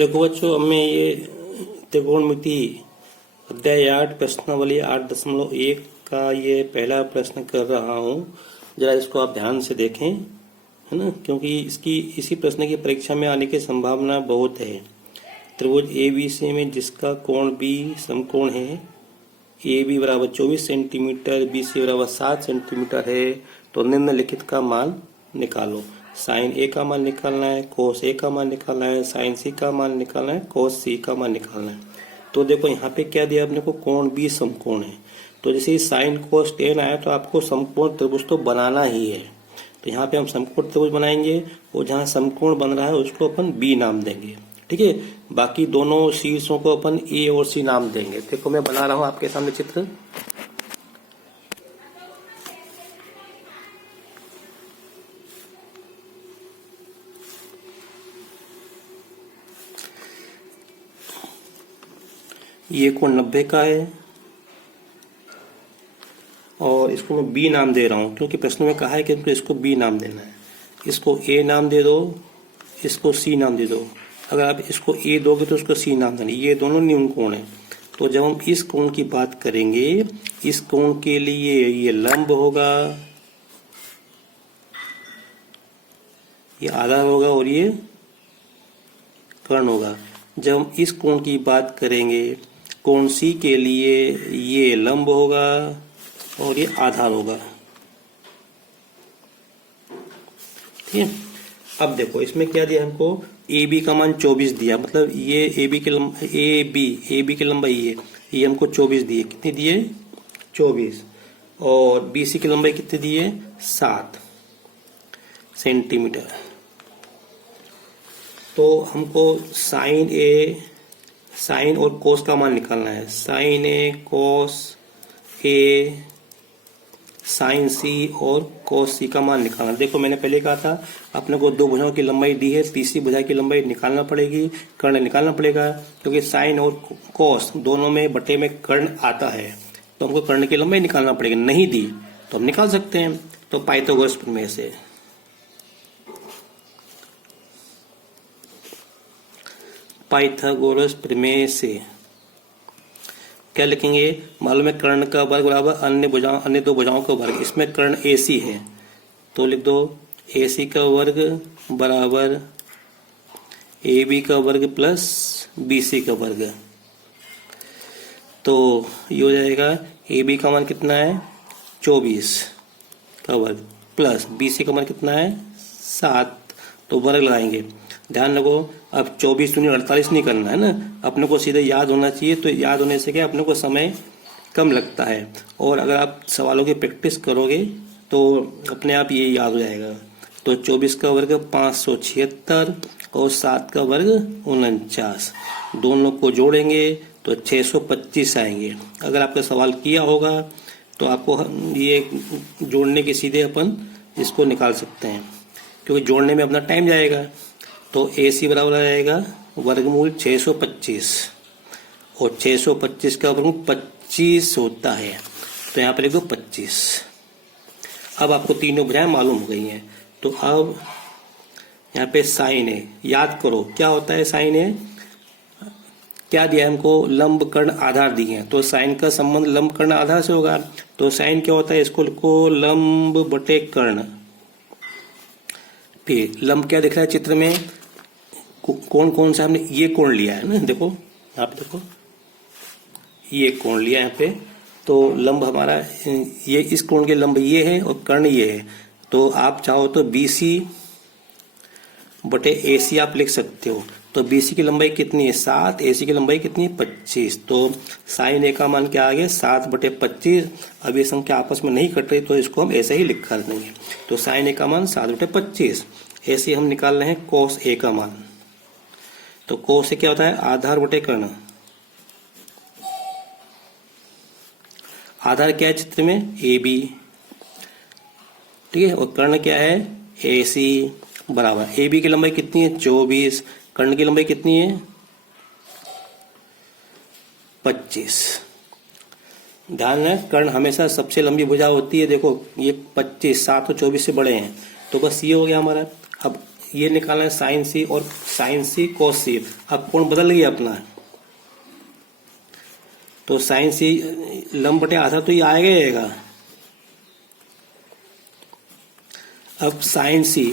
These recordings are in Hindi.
देखो बच्चों, अब मैं ये त्रिकोणमिति अध्याय 8 प्रश्नावली 8.1 का ये पहला प्रश्न कर रहा हूँ। जरा इसको आप ध्यान से देखें, है ना, क्योंकि इसी प्रश्न की परीक्षा में आने की संभावना बहुत है। त्रिभुज ABC में जिसका कोण B समकोण है, AB बराबर 24 सेंटीमीटर, BC बराबर 7 सेंटीमीटर है, तो निम्नलिखित का मान निकालो। साइन A का मान निकालना है, कोस A का मान निकालना है, साइन C का मान निकालना है, कोस C का मान निकालना है। तो देखो यहाँ पे क्या दिया अपने को, कोण B समकोण है। तो जैसे साइन कोस टेन आया तो आपको समकोण त्रिभुज तो बनाना ही है। तो यहाँ पे हम समकोण त्रिभुज बनाएंगे और जहाँ समकोण बन रहा है उसको अपन B नाम देंगे, ठीक है। बाकी दोनों शीर्षों को अपन A और C नाम देंगे। देखो मैं बना रहा हूँ आपके सामने चित्र। ये कोण 90 का है और इसको मैं B नाम दे रहा हूँ, क्योंकि प्रश्न में कहा है कि इसको B नाम देना है। इसको A नाम दे दो, इसको C नाम दे दो। अगर आप इसको A दोगे तो उसको C नाम देना। ये दोनों न्यून कोण है। तो जब हम इस कोण की बात करेंगे, इस कोण के लिए ये लंब होगा, ये आधार होगा और ये कर्ण होगा। जब हम इस कोण की बात करेंगे, कोण C के लिए ये लंब होगा और ये आधार होगा, ठीक है। अब देखो इसमें क्या दिया हमको, AB का मान 24 दिया, मतलब ये AB की लंबाई है, ये हमको 24 दिए। कितनी दिए? 24। और BC की लंबाई कितनी दिए? 7 सेंटीमीटर। तो हमको साइन और कोस का मान निकालना है। Sine A cos A, sine C और कोस C का मान निकालना। देखो मैंने पहले कहा था अपने को दो भुजाओं की लंबाई दी है, तीसरी भुजा की लंबाई निकालना पड़ेगी, कर्ण निकालना पड़ेगा, क्योंकि साइन और कोस दोनों में बटे में कर्ण आता है। तो हमको कर्ण की लंबाई निकालना पड़ेगी। नहीं दी तो हम निकाल सकते हैं। तो पाइथागोरस प्रमेय से क्या लिखेंगे? मालूम है कर्ण का वर्ग बराबर अन्य दो भुजाओं का वर्ग। इसमें कर्ण AC है तो लिख दो AC का वर्ग बराबर AB का वर्ग प्लस BC का वर्ग। तो ये हो जाएगा AB का मान कितना है? 24 का वर्ग प्लस BC का मान कितना है? 7। तो वर्ग लगाएंगे। ध्यान रखो, अब 24 दूनी 48 नहीं करना है ना, अपने को सीधे याद होना चाहिए। तो याद होने से क्या, अपने को समय कम लगता है। और अगर आप सवालों की प्रैक्टिस करोगे तो अपने आप ये याद हो जाएगा। तो 24 का वर्ग 576 और 7 का वर्ग 49। दोनों को जोड़ेंगे तो 625 आएंगे। अगर आपका सवाल किया होगा तो आपको ये जोड़ने के सीधे अपन इसको निकाल सकते हैं, क्योंकि जोड़ने में अपना टाइम जाएगा। तो AC बराबर आ जाएगा वर्गमूल 625 और 625 का वर्गमूल 25 होता है। तो यहाँ पर लिख दो 25। अब आपको तीनों भुजाएं मालूम हो गई हैं। तो अब यहाँ पे साइन है, याद करो क्या होता है साइन है। क्या दिया हमको? लंब कर्ण आधार दिए हैं। तो साइन का संबंध लंब कर्ण आधार से होगा। तो साइन क्या होता है? इसको लिखो लंब बटे कर्ण। फिर लंब क्या दिख रहा है चित्र में? कोण कौन सा? हमने ये कोण लिया है ना, देखो यहाँ पे देखो ये कोण लिया यहाँ पे। तो लंब हमारा ये, इस कोण के लंब ये है और कर्ण ये है। तो आप चाहो तो BC बटे AC आप लिख सकते हो। तो BC की लंबाई कितनी है? 7। AC की लंबाई कितनी है? 25। तो साइन A का मान क्या आ गया? 7 बटे 25। अब ये संख्या आपस में नहीं कट रही तो इसको हम ऐसे ही लिख कर देंगे। तो साइन A का मान 7 बटे 25। ऐसे हम निकाल रहे हैं कोस A का मान। तो कोस A क्या होता है? आधार बटे कर्ण। आधार क्या है चित्र में? AB, ठीक है। और कर्ण क्या है? AC बराबर AB की लंबाई कितनी है? 24। कर्ण की लंबाई कितनी है? 25। ध्यान है, कर्ण हमेशा सबसे लंबी भुजा होती है। देखो ये 25, 7 और 24 से बड़े हैं। तो बस ये हो गया हमारा। अब ये निकालना है साइन सी और साइन सी कॉस सी। अब कोण बदल गया अपना, तो साइन सी लंब बटे आधार तो ये आएगा ही आएगा। अब साइन सी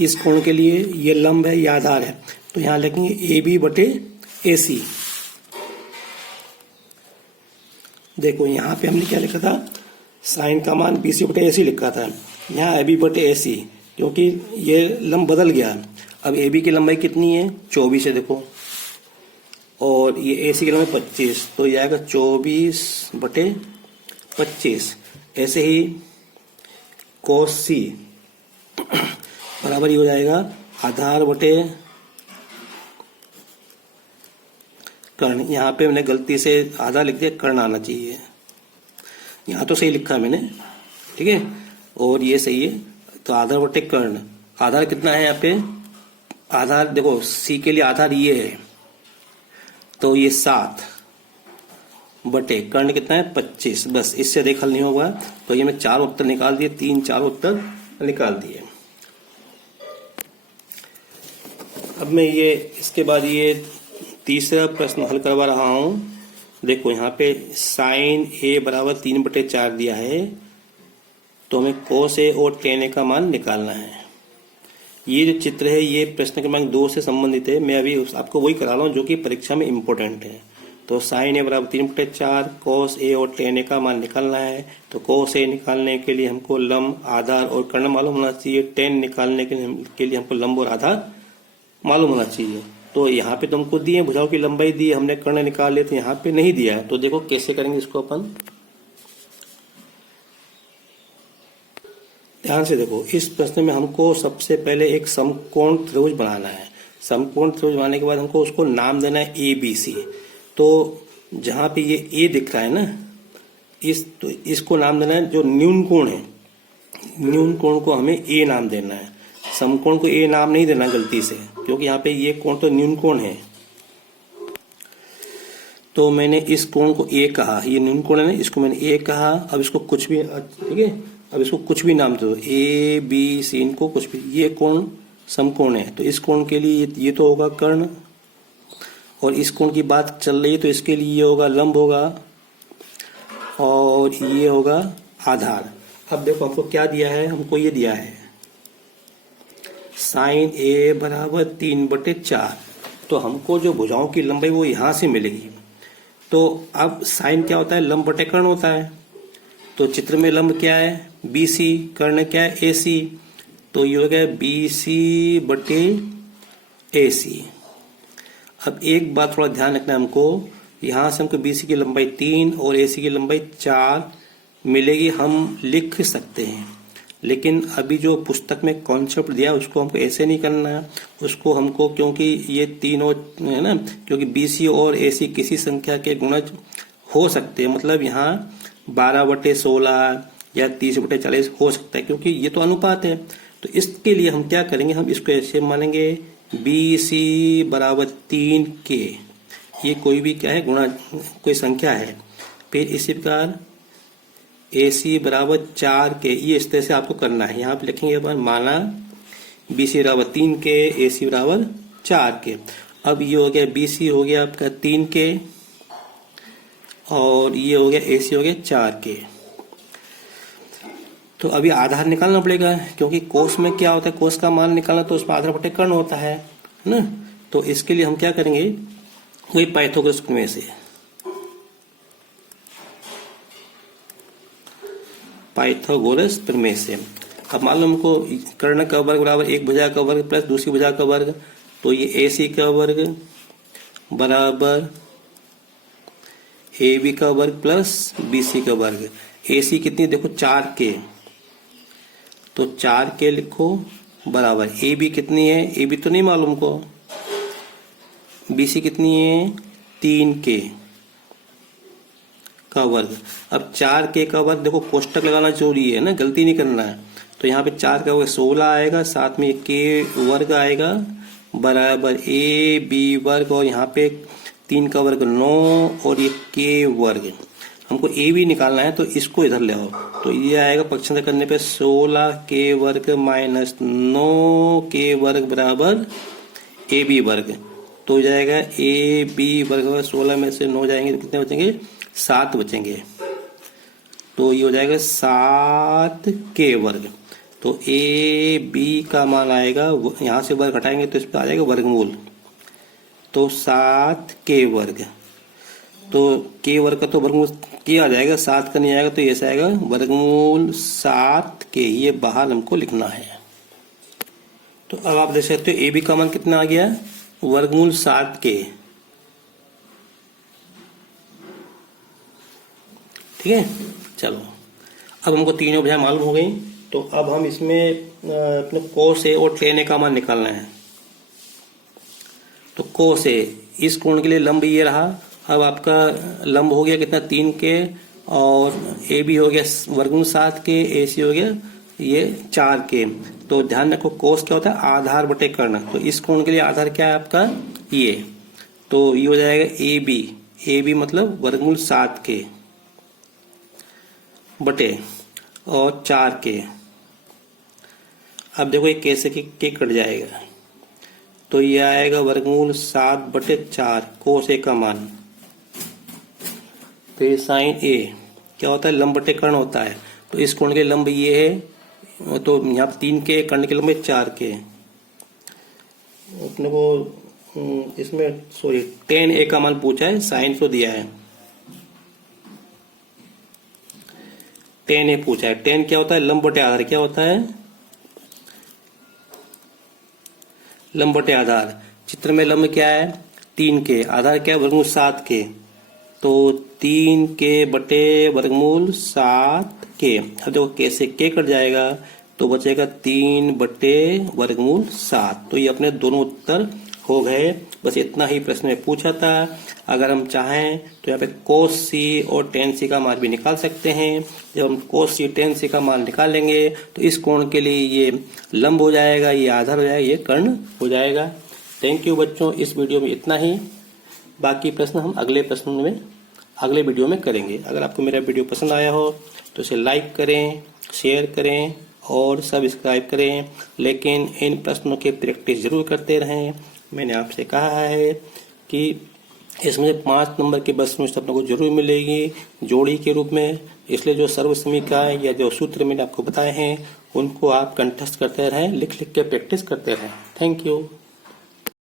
इस कोण के लिए ये लंब है, ये आधार है, तो यहां लिखेंगे ए बी बटे ए सी। देखो यहां पे हमने क्या लिखा था, साइन का मान बी सी बटे ए सी लिखा था, यहाँ ए बी बटे ए सी, क्योंकि ये लंब बदल गया। अब ए बी की लंबाई कितनी है 24 है देखो, और ये ए सी की लंबाई 25, तो ये आएगा 24 बटे 25। ऐसे ही कोस सी बराबर ही हो जाएगा आधार बटे कर्ण। यहाँ पे मैंने गलती से आधा लिख दिया, कर्ण आना चाहिए, यहाँ तो सही लिखा मैंने, ठीक है, और ये सही है। तो आधार बटे कर्ण, आधार कितना है यहाँ पे, आधार देखो सी के लिए आधार ये है, तो ये 7 बटे कर्ण कितना है 25। बस इससे अधिक हल नहीं होगा, तो ये मैं 4 उत्तर निकाल दिए, 3-4 उत्तर निकाल दिए। अब मैं ये इसके बाद ये तीसरा प्रश्न हल करवा रहा हूं। देखो यहाँ पे साइन ए बराबर 3/4 दिया है, तो हमें कोस ए और टेन ए का मान निकालना है। ये जो चित्र है ये प्रश्न क्रमांक 2 से संबंधित है, मैं अभी आपको वही करा रहा हूँ जो कि परीक्षा में इम्पोर्टेंट है। तो साइन ए बराबर 3/4, कोस ए और टेन ए का मान निकालना है। तो कोस ए निकालने के लिए हमको लंब, आधार और कर्ण मालूम होना चाहिए, टेन निकालने के लिए हमको लंब और आधार मालूम होना चाहिए। तो यहाँ पे तुमको दिए भुजाओं की लंबाई दी, हमने कर्ण निकाल लिए, तो यहाँ पे नहीं दिया है। तो देखो कैसे करेंगे इसको अपन, ध्यान से देखो। इस प्रश्न में हमको सबसे पहले एक समकोण त्रिभुज बनाना है। समकोण त्रिभुज बनाने के बाद हमको उसको नाम देना है ए बी सी। तो जहां पे ये ए दिख रहा है ना, तो इसको नाम देना है जो न्यून कोण है, न्यून कोण को हमें ए नाम देना है। समकोण को ए नाम नहीं देना गलती से, क्योंकि यहाँ पे ये कोण तो न्यून कोण है। तो मैंने इस कोण को ए कहा, ये न्यून कोण है ना, इसको मैंने ए कहा। अब इसको कुछ भी, ठीक है, अब इसको कुछ भी नाम दो, ए बी सी, इनको कुछ भी। ये कोण समकोण है, तो इस कोण के लिए ये तो होगा कर्ण, और इस कोण की बात चल रही है तो इसके लिए ये होगा लंब होगा, और ये होगा आधार। अब देखो हमको क्या दिया है, हमको ये दिया है साइन ए बराबर 3/4। तो हमको जो भुजाओं की लंबाई वो यहां से मिलेगी। तो अब साइन क्या होता है, लंब बटे कर्ण होता है। तो चित्र में लंब क्या है बी सी, कर्ण क्या है ए सी, तो ये हो गया बी सी बटे ए सी। अब एक बात थोड़ा ध्यान रखना है हमको, यहां से हमको बी सी की लंबाई 3 और ए सी की लंबाई 4 मिलेगी, हम लिख सकते हैं। लेकिन अभी जो पुस्तक में कॉन्सेप्ट दिया उसको हमको ऐसे नहीं करना है, उसको हमको, क्योंकि ये तीनों है ना, क्योंकि बी सी और ए सी किसी संख्या के गुणज हो सकते हैं, मतलब यहाँ 12/16 या 30/40 हो सकता है, क्योंकि ये तो अनुपात है। तो इसके लिए हम क्या करेंगे, हम इसको ऐसे मानेंगे बी सी बराबर 3K, ये कोई भी क्या है गुणा, कोई संख्या है। फिर इसी प्रकार ए सी बराबर 4K, ये इस तरह से आपको करना है। यहाँ पे लिखेंगे अपन, माना बी सी बराबर 3K, ए सी बराबर 4K। अब ये हो गया बी सी हो गया आपका 3K, और ये हो गया ए सी हो गया 4K। तो अभी आधार निकालना पड़ेगा, क्योंकि कोस में क्या होता है, कोस का मान निकालना तो उसमें आधार बटे कर्ण होता है ना। तो इसके लिए हम क्या करेंगे, वही पाइथागोरस प्रमेय से, पाइथागोरस प्रमेय से। अब मान लो हमको कर्ण का वर्ग बराबर एक भुजा का वर्ग प्लस दूसरी भुजा का वर्ग, तो ये ए सी का वर्ग बराबर ए बी का वर्ग प्लस बी सी का वर्ग। ए सी कितनी देखो 4K, तो 4K लिखो बराबर ए बी कितनी है, ए बी तो नहीं मालूम को, बी सी कितनी है 3K का वर्ग। अब 4K का वर्ग देखो कोष्टक लगाना जरूरी है ना, गलती नहीं करना है। तो यहाँ पे 4 का वर्ग 16 आएगा, साथ में K वर्ग आएगा बराबर ए बी वर्ग, और यहाँ पे 3 का वर्ग 9 और ये K वर्ग। हमको ए बी निकालना है, तो इसको इधर ले आओ। तो ये आएगा पक्षांतर करने पे 16k वर्ग माइनस 9k वर्ग बराबर ए बी वर्ग। तो हो जाएगा ए बी वर्ग 16 में से 9 जाएंगे तो कितने बचेंगे, 7 बचेंगे। तो ये हो जाएगा 7k वर्ग। तो ए बी का मान आएगा, यहाँ से वर्ग हटाएंगे तो इस पर आ जाएगा वर्गमूल। तो 7k वर्ग, तो k वर्ग का तो वर्गमूल किया आ जाएगा, 7 का नहीं आएगा, तो ऐसा आएगा वर्गमूल 7k। ये बाहर हमको लिखना है। तो अब आप देख सकते हो ए बी का मान कितना आ गया, वर्गमूल 7k। ठीक है, चलो अब हमको तीनों भुजाएं मालूम हो गई। तो अब हम इसमें अपने कोस ए और टेन ए का मान निकालना है। तो कोस ए, इस कोण के लिए लंब ये रहा। अब आपका लंब हो गया कितना, 3k, और ए बी हो गया वर्गमूल 7k, ए सी हो गया ये 4k। तो ध्यान रखो कोस क्या होता है, आधार बटे कर्ण। तो इस कोण के लिए आधार क्या है आपका, ये। तो ये हो जाएगा ए बी मतलब वर्गमूल 7k बटे और 4k। अब देखो ये कैसे के कट जाएगा, तो ये आएगा वर्गमूल 7 बटे 4 कोस ए का मान। तो ये साइन ए क्या होता है, लंब बटे कर्ण होता है। तो इस कोण के लंब ये है, तो यहाँ 3k, कर्ण के लंब 4k। अपने को इसमें सॉरी टेन ए का मान पूछा है, साइन तो दिया है, टेन ए पूछा है। टेन क्या होता है, लंब बटे आधार। क्या होता है, लंब बटे आधार। चित्र में लंब क्या है, 3k, आधार क्या है, वर्गमूल 7k। तो 3k बटे वर्गमूल 7k। अब देखो कैसे k कट जाएगा, तो बचेगा 3 बटे वर्गमूल 7। तो ये अपने दोनों उत्तर हो गए। बस इतना ही प्रश्न में पूछा था। अगर हम चाहें तो यहाँ पे कोस सी और टेन सी का मान भी निकाल सकते हैं। जब हम कोस सी टेन सी का मान निकालेंगे तो इस कोण के लिए ये लंब हो जाएगा, ये आधार हो जाएगा, ये कर्ण हो जाएगा। थैंक यू बच्चों, इस वीडियो में इतना ही। बाकी प्रश्न हम अगले वीडियो में करेंगे। अगर आपको मेरा वीडियो पसंद आया हो तो इसे लाइक करें, शेयर करें और सब्सक्राइब करें। लेकिन इन प्रश्नों की प्रैक्टिस जरूर करते रहें। मैंने आपसे कहा है कि इसमें 5 नंबर की बस मुझे अपने को जरूर मिलेगी जोड़ी के रूप में। इसलिए जो सर्व समीकरण या जो सूत्र मैंने आपको बताए हैं उनको आप कंठस्थ करते रहें, लिख लिख के प्रैक्टिस करते रहें। Thank you.